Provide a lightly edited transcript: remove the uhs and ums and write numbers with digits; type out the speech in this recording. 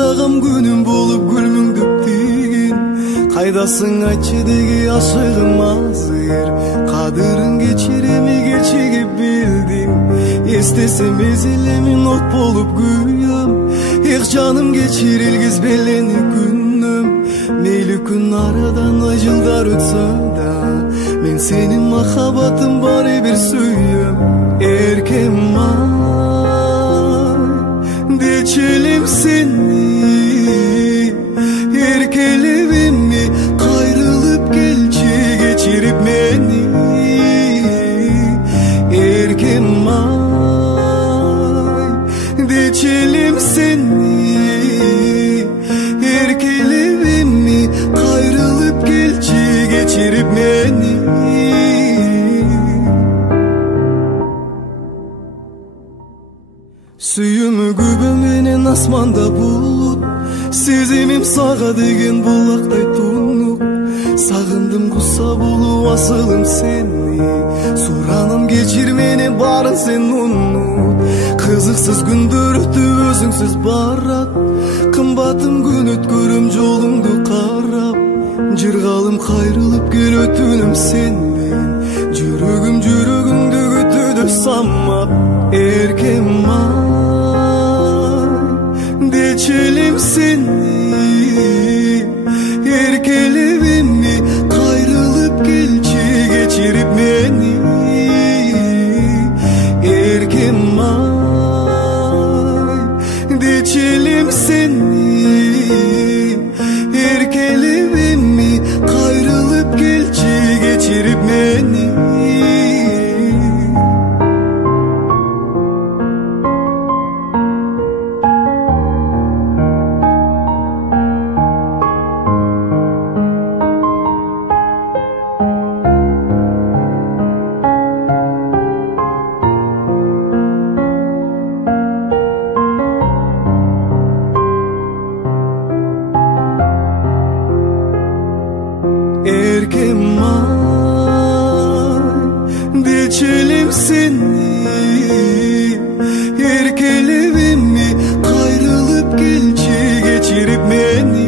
Ардагам күнүм болуп гүлмүңдөптүгүн кайдасың айтчы деги ашыгым азыр кадырын кечиреми кечигип билдим эстесем эзелемин от болуп күйөм эх жаным кечирилгиз белени күнөм мейли күн арадан ай жылдар өтсө да мен сенин махаббатың баары бир сүйөм эркем ай дечи элем сени эркелебимми кайрылып келчи кечирип мени эркем ай дечи элем сени эркелебимми кайрылып келчи кечирип мени сүйүүмү күбө менен асманда булут сезимим сага деген булактай тунук сагындым куса болуп асылым сени суранам кечир мени баарын сен унут кызыксыз күндөр өтүп өзүңсүз барат кымбатым күн өткөрөм жолуңду карап жыргалым кайрылып кел өтүнүм сенден жүрөгүңдү күтүүдө самап эркем ай дечи элем сени эркелебимми кайрылып келчи кечирип мени эркем ай дечи элем сени эркелебимми кайрылып келчи кечирип мени эркем ай дечи элем сени эркелебимми кайрылып келчи кечирип мени